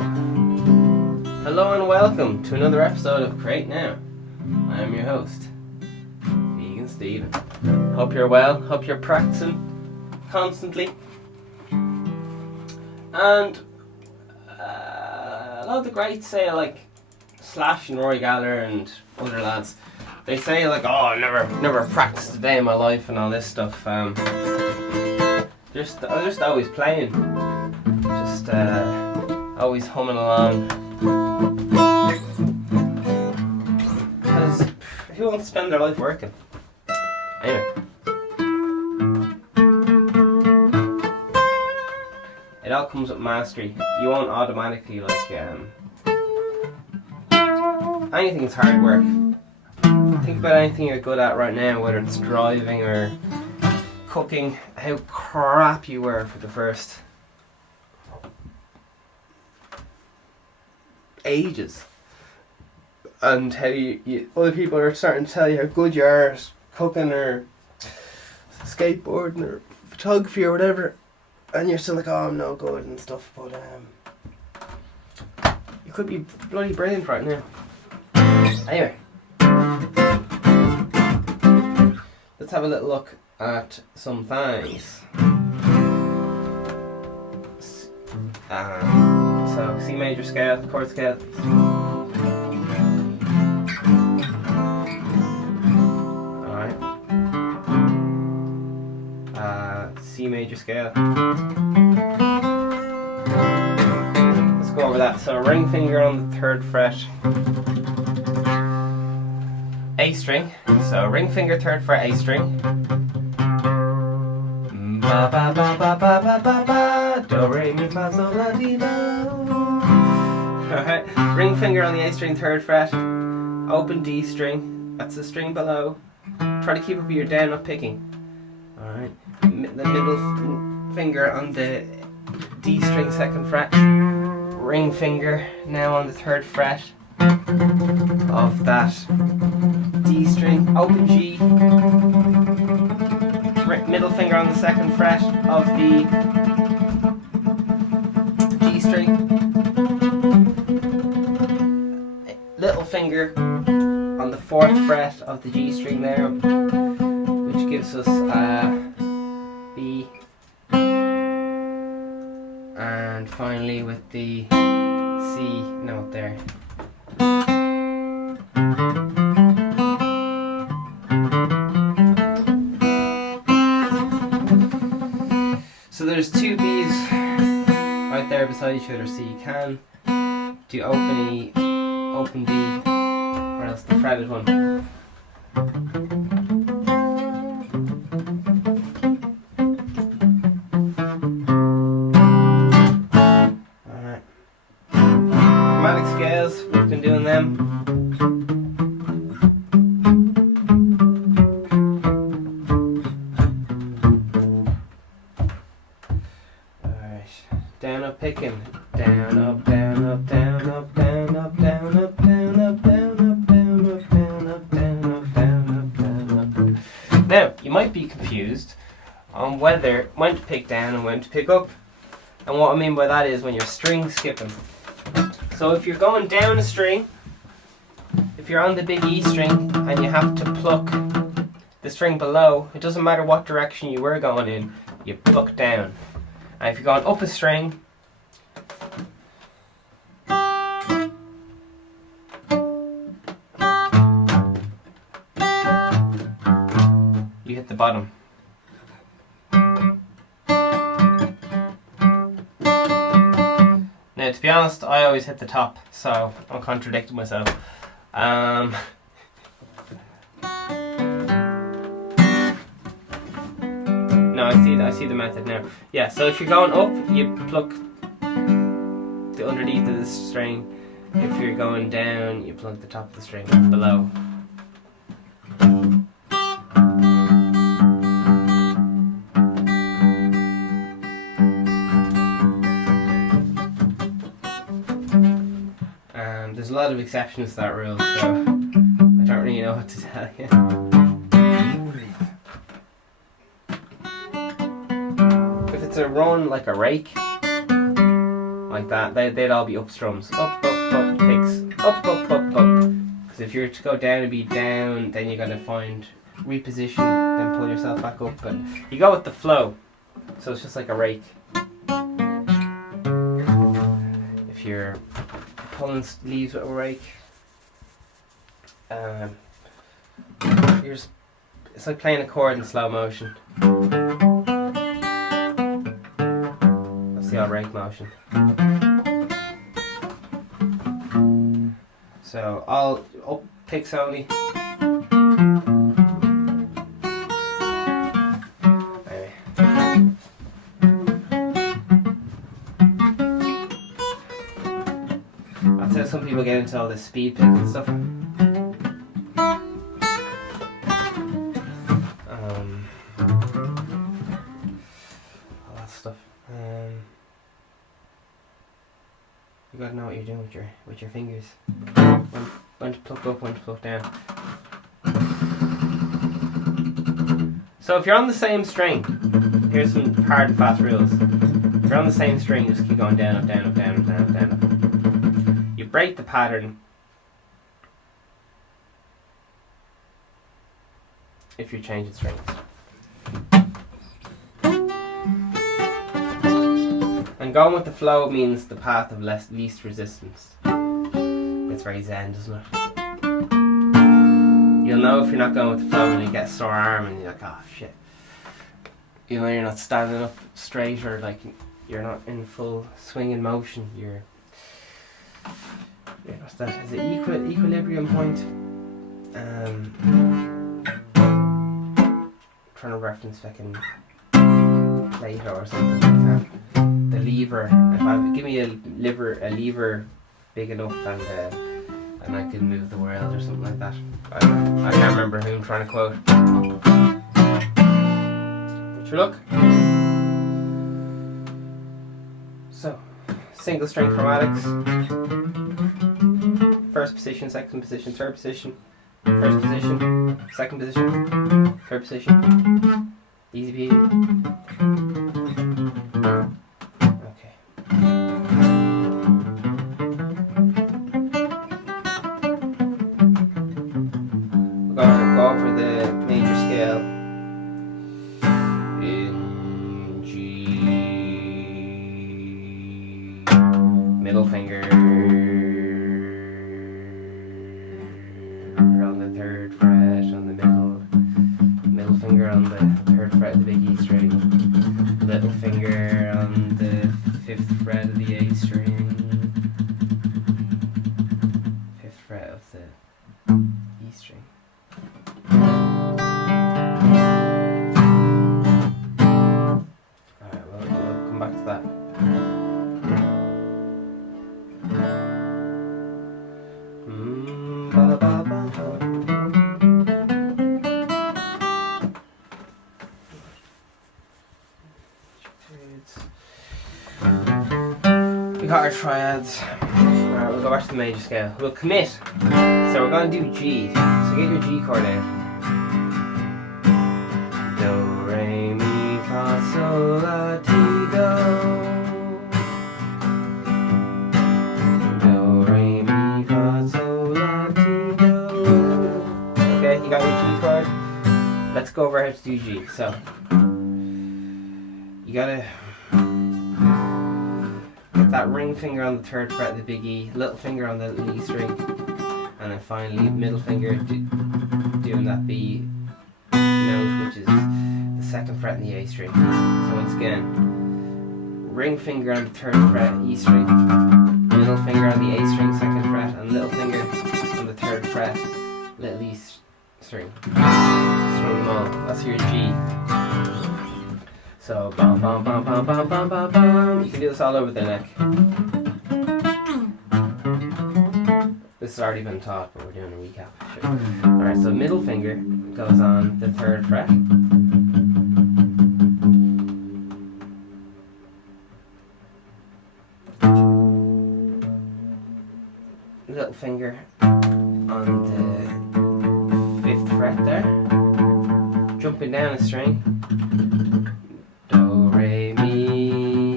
Hello and welcome to another episode of Create Now. I am your host, Vegan Stephen. Hope you're well, hope you're practicing constantly. And a lot of the greats say, like Slash and Rory Gallagher and other lads, they say like, oh, I never practiced a day in my life and all this stuff. I'm just always playing, always humming along. Because who wants to spend their life working? Anyway. It all comes with mastery. You won't automatically anything's hard work. Think about anything you're good at right now, whether it's driving or cooking, how crap you were for the first ages. And how you other people are starting to tell you how good you are at cooking or skateboarding or photography or whatever, and you're still like, oh, I'm no good and stuff. But you could be bloody brilliant right now. Anyway, let's have a little look at some things. So C major scale, chord scale. C major scale. Let's go over that. So ring finger on the 3rd fret, A string. So ring finger 3rd fret, A string. Ba ba ba ba ba ba ba ba. Do re mi fa sol la ti do. Alright. Ring finger on the A string 3rd fret. Open D string. That's the string below. Try to keep up with your down up picking. Alright. The middle finger on the D string 2nd fret, ring finger now on the 3rd fret of that D string, open G, middle finger on the 2nd fret of the G string, little finger on the 4th fret of the G string there, which gives us B, and finally with the C note there. So there's 2 B's right there beside each other, so you can do open E, open B, or else the fretted one. Chromatic scales, we've been doing them. Alright, down up picking, down up, down up, down up, down up, down up, down up, down up, down up, down up, down up, down up, down up. Now, you might be confused on when to pick down and when to pick up. And what I mean by that is when you're string skipping. So if you're going down a string, if you're on the big E string and you have to pluck the string below, it doesn't matter what direction you were going in, you pluck down. And if you're going up a string, you hit the bottom. Now, to be honest, I always hit the top, so I'm contradicting myself. No, I see the method now. Yeah, so if you're going up, you pluck the underneath of the string. If you're going down, you pluck the top of the string below. There's a lot of exceptions to that rule, so I don't really know what to tell you. If it's a run like a rake, like that. They'd all be up strums. Up, up, up, picks. Up, up, up, up. Because if you're to go down and be down, then you got to find reposition, then pull yourself back up. But you go with the flow. So it's just like a rake. If you're pulling leaves with a rake, it's like playing a chord in slow motion. That's the old rake motion. So all up picks only. Anyway. That's how some people get into all this speed pick and stuff. All that stuff. You gotta know what you're doing with your fingers. When to pluck up, when to pluck down. So if you're on the same string, here's some hard and fast rules. If you're on the same string, just keep going down, up, down, up, down, up, down, up, down, up. You break the pattern if you're changing strings. And going with the flow means the path of least resistance. It's very zen, doesn't it? You'll know if you're not going with the flow when you get a sore arm and you're like, oh shit. You know you're not standing up straight, or like you're not in full swinging motion. You're what's that? Is it equilibrium point? Trying to reference fucking Plato or something like that. The lever. Give me a lever big enough and I can move the world or something like that. I can't remember who I'm trying to quote. But sure, look. So, single string chromatics. First position, second position, third position. First position, second position, third position. Easy peasy. Okay. We're going to go over the major scale in G. Middle finger on the third fret on the middle finger on the third fret of the big E string, little finger on the fifth fret of the A string, fifth fret of the E string. Alright, we'll come back to that. We got our triads. Alright, we'll go back to the major scale. We'll commit. So we're going to do G. So get your G chord out. Do, re, mi, fa, sol, la, ti, do. Do, re, mi, fa, sol, la, ti, do. Okay, you got your G chord? Let's go over how to do G. So, you gotta get that ring finger on the third fret of the big E, little finger on the E string, and then finally middle finger doing that B note, which is the second fret in the A string. So once again, ring finger on the third fret E string, middle finger on the A string second fret, and little finger on the third fret little E string. Strum them all. That's your G. So bum bum bum bum bum bum bum bum. You can do this all over the neck. This has already been taught, but we're doing a recap. Sure. Alright, so middle finger goes on the third fret. Little finger on the fifth fret there. Jumping down a string. Do, re, mi.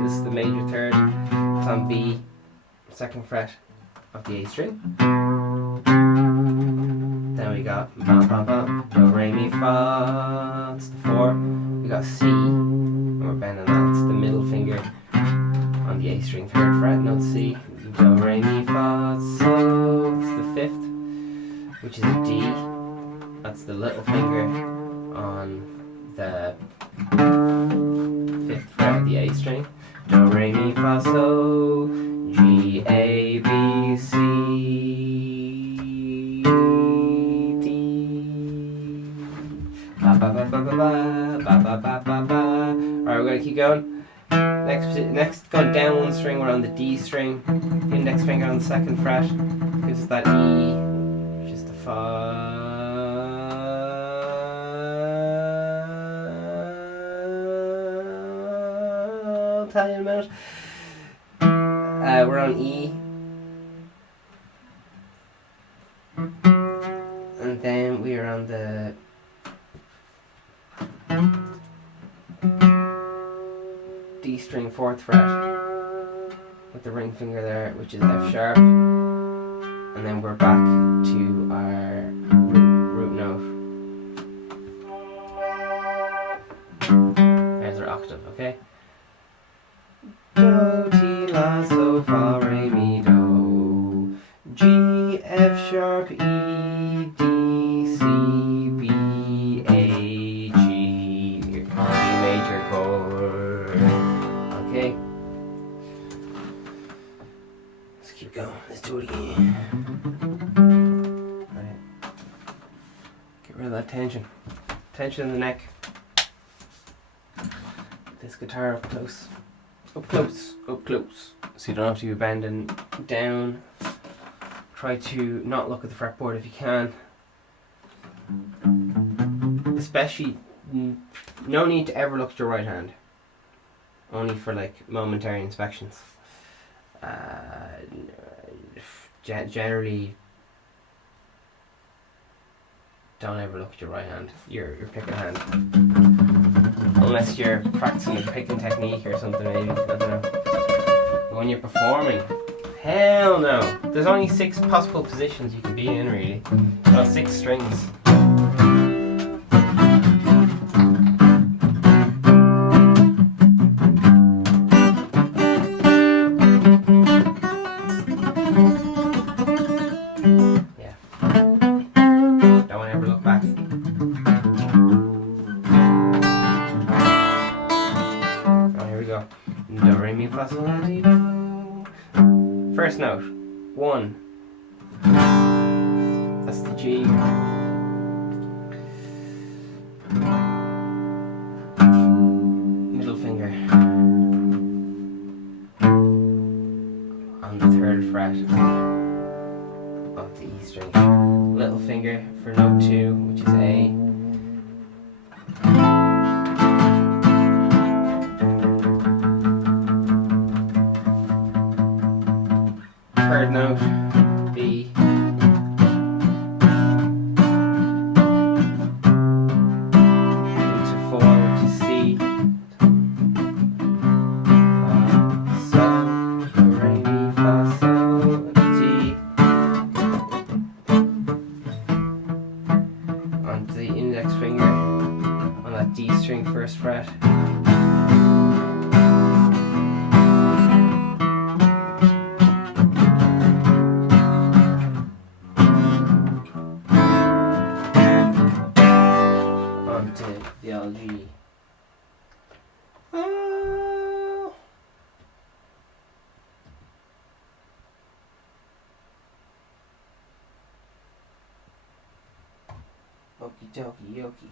This is the major third. second fret of the A string. Then we got ba ba ba, do re mi fa. It's the 4. We got C, and we're bending that. It's the middle finger on the A string, 3rd fret, note C. Do re mi fa so. It's the 5th, which is a D. That's the little finger on the 5th fret of the A string. Do re mi fa so. G A B C D. Ba ba ba ba ba ba ba ba ba ba. Alright, we're gonna keep going. Next, going down one string, we're on the D string. The index finger on the 2nd fret gives us that E, which is the fa. I'll tell you in a minute. We're on E. And then we are on the D string 4th fret with the ring finger there, which is F sharp. And then we're back to our root note. There's our octave, okay? Do, ti, la, so, fa, re, mi, do. G, F sharp, E, D, C, B, A, G. Your G major chord. Okay. Let's keep going. Let's do it again. Right. Get rid of that tension. Tension in the neck. This guitar up close. Up close, up close. So you don't have to be bending down. Try to not look at the fretboard if you can. Especially, no need to ever look at your right hand. Only for like momentary inspections. Generally, don't ever look at your right hand, your picking hand. Unless you're practicing a picking technique or something, maybe. I don't know. But when you're performing, hell no. There's only 6 possible positions you can be in, really. Well, 6 strings. Yeah. Don't ever look back. Do, re, mi, fa, sol, la, ti, do. First note, 1. That's the G. Middle finger on the 3rd fret of the E string. Little finger for note 2, which is A. Third note, B. Into 4, which is C. Fa, sol, do, re, mi, fa, sol, T. Onto the index finger on that D string 1st fret. The LG. Oh. Okie dokie yokie.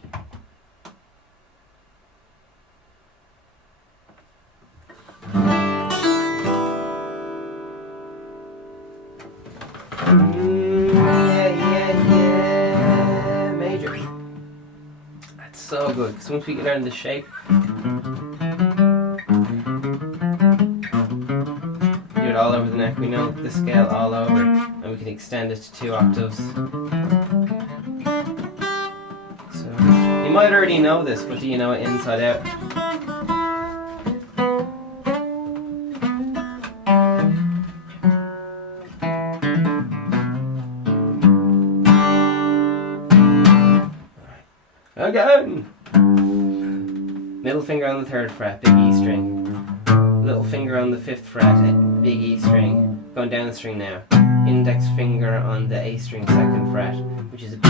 Yeah. Major. So good, because once we get down the shape, do it all over the neck. We know the scale all over, and we can extend it to 2 octaves. So you might already know this, but do you know it inside out? Again! Middle finger on the 3rd fret, big E string. Little finger on the 5th fret, big E string. Going down the string now. Index finger on the A string, 2nd fret, which is a B,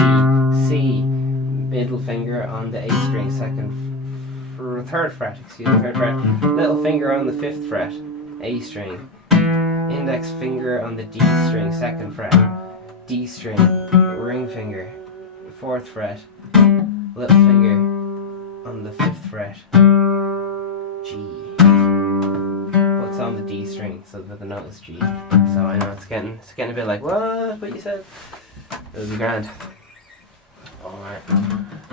C. Middle finger on the A string, 3rd fret, excuse me, 3rd fret. Little finger on the 5th fret, A string. Index finger on the D string, 2nd fret, D string. Ring finger, 4th fret. Little finger on the 5th fret, G. What's on the D string so that the note is G. So I know it's getting a bit like, what you said? It'll be grand. Alright.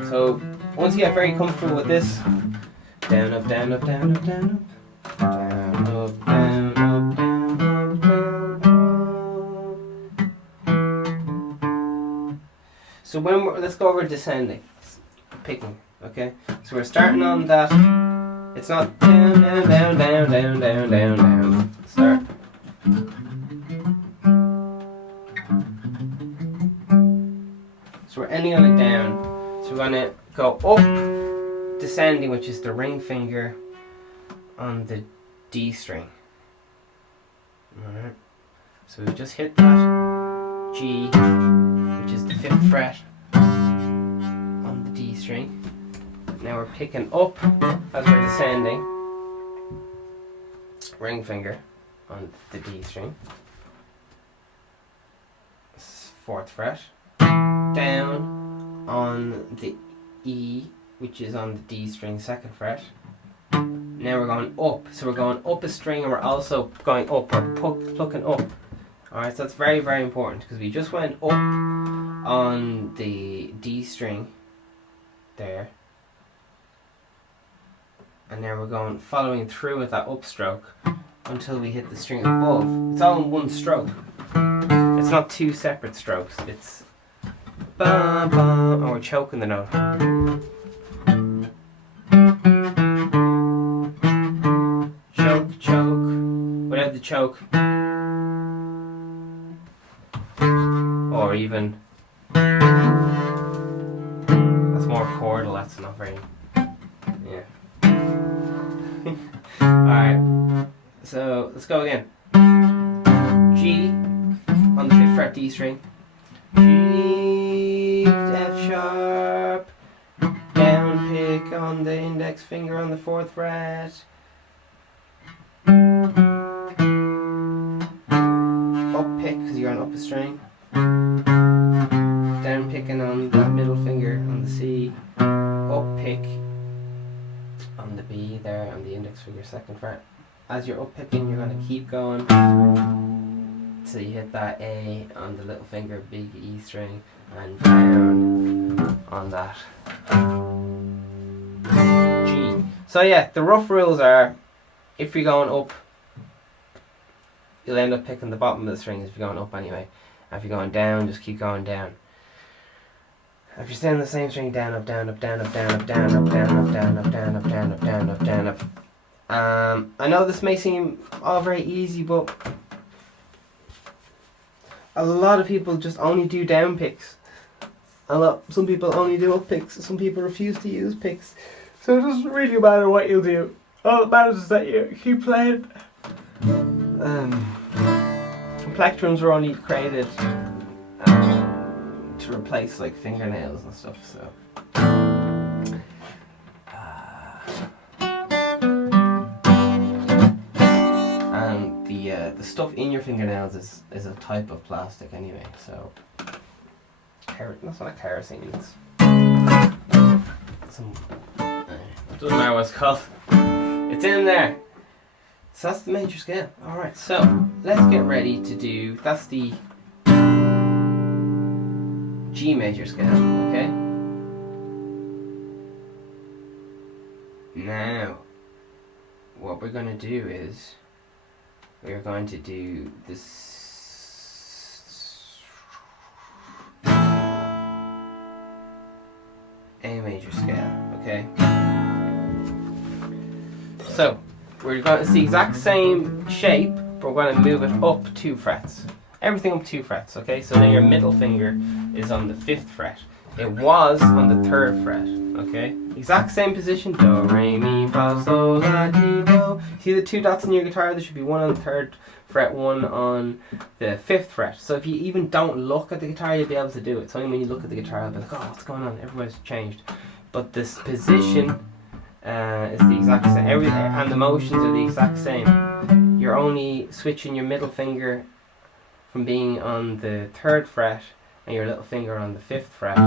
So once you get very comfortable with this, down, up, down, up, down, up, down, up, down, up, down, up, down, up, down, up. So let's go over descending, picking, okay? So we're starting on that. It's not down, down, down, down, down, down, down, down. Start. So we're ending on a down. So we're going to go up, descending, which is the ring finger on the D string. Alright. So we've just hit that G, which is the 5th fret on the D string. Now we're picking up as we're descending. Ring finger on the D string. 4th fret. Down on the E, which is on the D string, 2nd fret. Now we're going up. So we're going up a string and we're also going up. We're plucking up. Alright, so that's very, very important because we just went up on the D string there. And now we're going following through with that upstroke until we hit the string above. It's all in one stroke. It's not 2 separate strokes. It's bum bum, and we're choking the note. Choke, choke. Without the choke. Or even. That's more chordal. That's not very. Yeah. Alright, so let's go again. G on the 5th fret, D string. G, F sharp. Down pick on the index finger on the 4th fret. Up pick because you're on up a string. Down picking on that middle finger on the C. Up pick on the B there on the index finger, 2nd fret. As you're up picking, you're going to keep going till you hit that A on the little finger, big E string, and down on that G. So yeah, the rough rules are, if you're going up, you'll end up picking the bottom of the string if you're going up anyway. And if you're going down, just keep going down. If you're staying on the same string, down, up, down, up, down, up, down, up, down, up, down, up, down, up, down, up, down, up, down, up, down, up. I know this may seem all very easy, but a lot of people just only do down picks. Some people only do up picks. Some people refuse to use picks. So it doesn't really matter what you do. All that matters is that you keep playing. Plectrums were only created to replace like fingernails and stuff. So. The stuff in your fingernails is a type of plastic anyway, so that's not kerosene, it's some, doesn't matter what it's called, it's in there. So that's the major scale. Alright, so let's get ready to do, that's the G major scale, okay? Now, what we're going to do is we're going to do this A major scale, okay? So, we're going to see the exact same shape, but we're going to move it up 2 frets. Everything up 2 frets, okay? So then your middle finger is on the 5th fret. it was on the 3rd fret. Okay, exact same position. Do, re, mi, fa, sol, la, ti, do. See the 2 dots in your guitar? There should be one on the 3rd fret, one on the 5th fret. So if you even don't look at the guitar, you'll be able to do it. It's only when you look at the guitar, you'll be like, oh, what's going on? Everywhere's changed. But this position is the exact same. And the motions are the exact same. You're only switching your middle finger from being on the 3rd fret and your little finger on the 5th fret,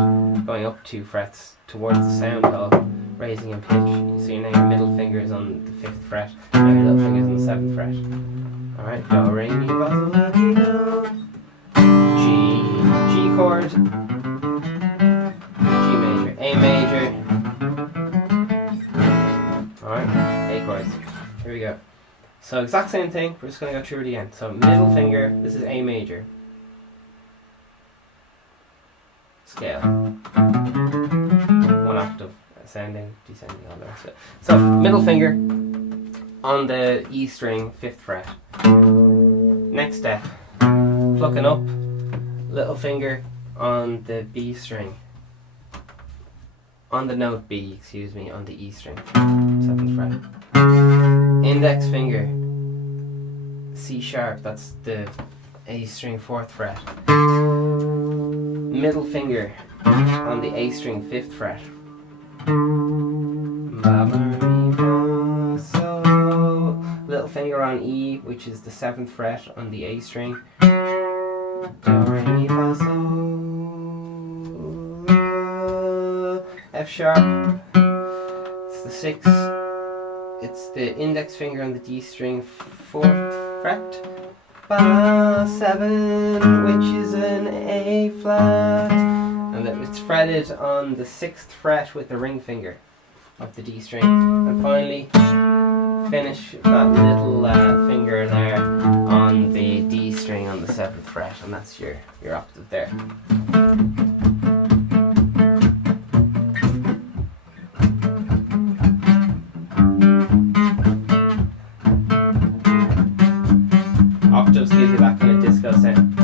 going up 2 frets towards the sound hole, raising in pitch. So now your middle finger is on the 5th fret, and your little finger is on the 7th fret. Alright, do, re, mi, fa, sol, la, ti, do. G chord, G major, A major. Alright, A chords. Here we go. So exact same thing, we're just going to go through it again. So middle finger, this is A major. Scale. 1 octave, ascending, descending, all the rest of it. So middle finger on the E string, 5th fret. Next step, plucking up, little finger on the B string. On the note B, excuse me, on the E string, 7th fret. Index finger, C sharp, that's the A string, 4th fret. Middle finger on the A string, 5th fret. Little finger on E, which is the 7th fret on the A string. Do, re, mi, fa, sol, F sharp. It's the 6th. It's the index finger on the D string, 4th fret. Ba, 7, which is an A flat, and it's fretted on the 6th fret with the ring finger of the D string. And finally, finish that little finger there on the D string on the 7th fret, and that's your octave there. Octaves gives you that kind of disco sound.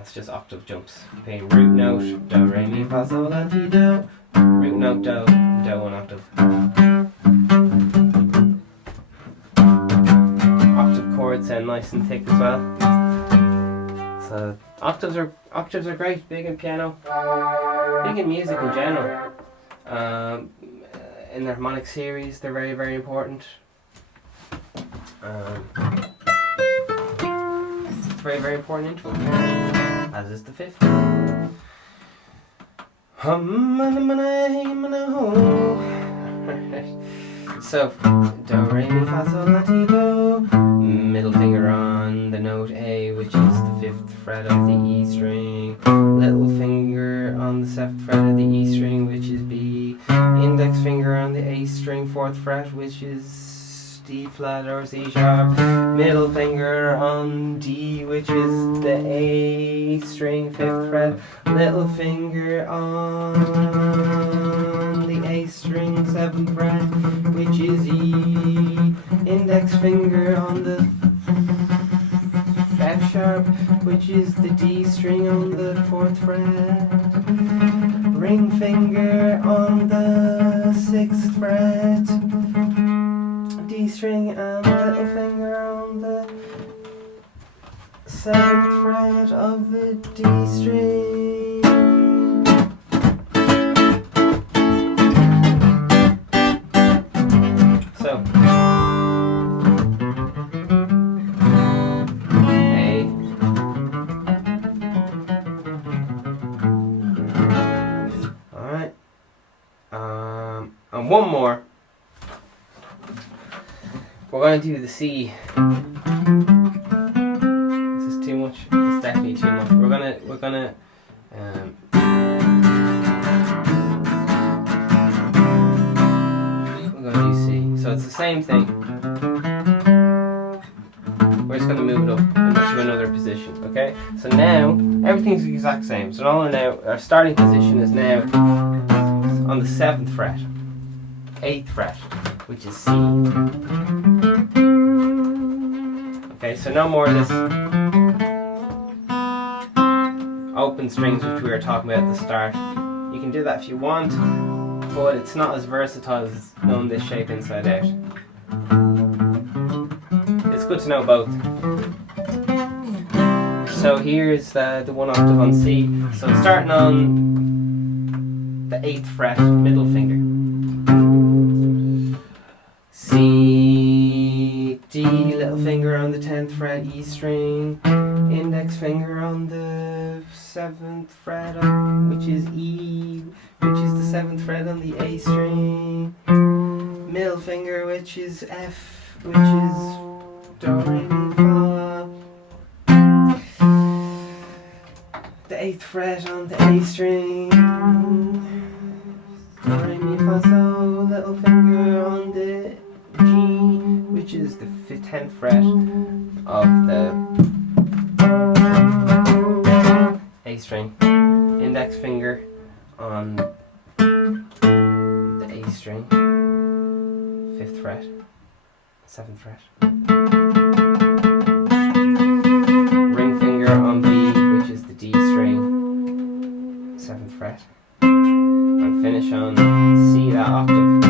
It's just octave jumps. Okay, root note, do, re, mi, fa, sol, la, ti, do. Root note, do, do 1 octave. Octave chords sound nice and thick as well. So octaves are great, big in piano, big in music in general. In the harmonic series, they're very, very important. It's a very, very important interval, as is the 5th. So, do, re, mi, fa, sol, la, ti, do. Middle finger on the note A, which is the 5th fret of the E string. Little finger on the 7th fret of the E string, which is B. Index finger on the A string, 4th fret, which is D flat or C sharp. Middle finger on D, which is the A string, 5th fret. Little finger on the A string, 7th fret, which is E. Index finger on the F sharp, which is the D string on the 4th fret. Ring finger on the 6th fret, D string, and little finger on the 7th fret of the D string. So and one more. We're going to do the C. This is too much. It's definitely too much. We're gonna do C. So it's the same thing. We're just going to move it up to another position. Okay. So now everything's the exact same. So now our starting position is now on the 7th fret, 8th fret, which is C. Okay, so no more of this open strings which we were talking about at the start. You can do that if you want, but it's not as versatile as knowing this shape inside out. It's good to know both. So here's the one octave on C. So starting on the 8th fret, middle finger. C, D, little finger on the 10th fret, E string, index finger on the 7th fret, which is E, which is the 7th fret on the A string, middle finger, which is F, which is Do, Re, Mi, Fa, the 8th fret on the A string, Do, Re, Mi, Fa, So, little finger on the G, which is the 10th fret of the A string, index finger on the A string, 5th fret, 7th fret, ring finger on B, which is the D string, 7th fret, and finish on C, that octave.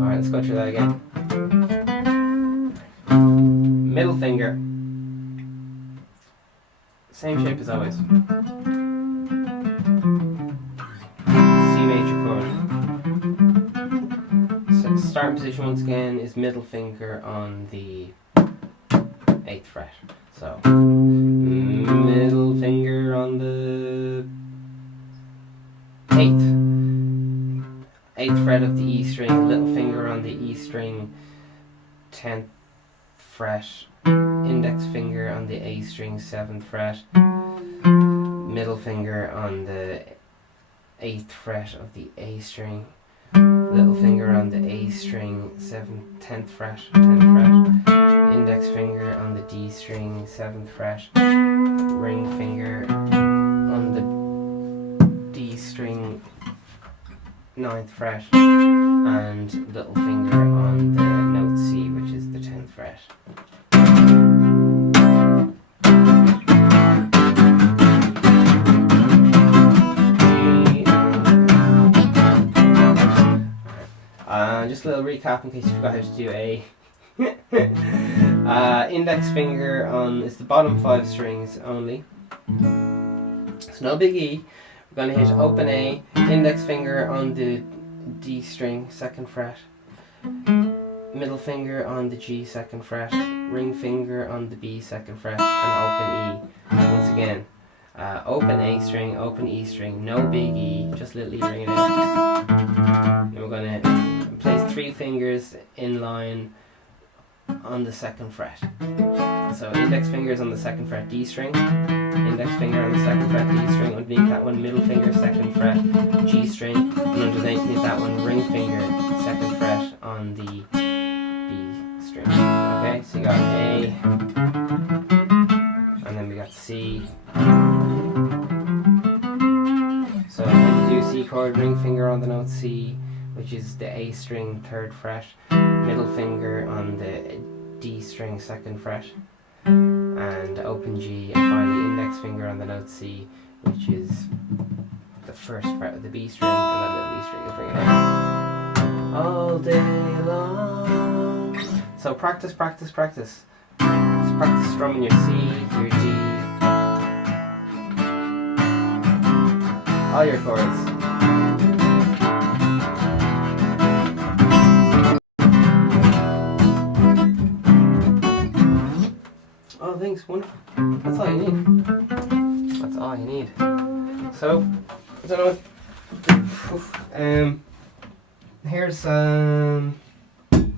Alright, let's go through that again. Middle finger, same shape as always. C major chord. So starting position once again is middle finger on the 8th fret. So middle finger on the 8th fret of the E string, little finger on the E string, 10th fret, index finger on the A string, 7th fret, middle finger on the 8th fret of the A string, little finger on the A string, 10th fret, 10th fret, index finger on the D string, 7th fret, ring finger on the D string, 9th fret, and little finger on the note C, which is the 10th fret. Just a little recap in case you forgot how to do A. Index finger on, it's the bottom 5 strings only. So no big E. We're going to hit open A, index finger on the D string, 2nd fret, middle finger on the G, 2nd fret, ring finger on the B, 2nd fret, and open E. Once again, open A string, open E string, no big E, just little E ringing out. And we're going to place 3 fingers in line on the 2nd fret. So index fingers on the 2nd fret, D string, index finger on the 2nd fret, D string, underneath that one middle finger, 2nd fret, G string, and underneath that one ring finger, 2nd fret on the B string. Okay, so you got A, and then we got C. So when you do C chord, ring finger on the note C, which is the A string, 3rd fret, middle finger on the D string, 2nd fret, and open G, and finally index finger on the note C, which is the 1st fret of the B string, and that little E string is ringing out all day long. So practice, practice, practice. Just practice strumming your C, your D, all your chords. Oh, thanks, wonderful. That's all you need. That's all you need. So, I don't know. Here's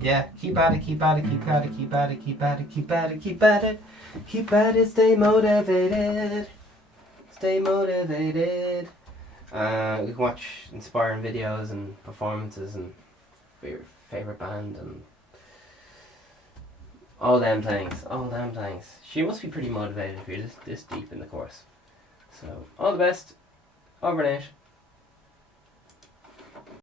yeah. Keep at it. Keep at it. Keep at it. Keep at it. Keep at it. Keep at it. Keep at it. Keep at it. Stay motivated. Stay motivated. You can watch inspiring videos and performances and your favorite band and all them things. All them things. She must be pretty motivated if you're this deep in the course. So all the best. Over and out.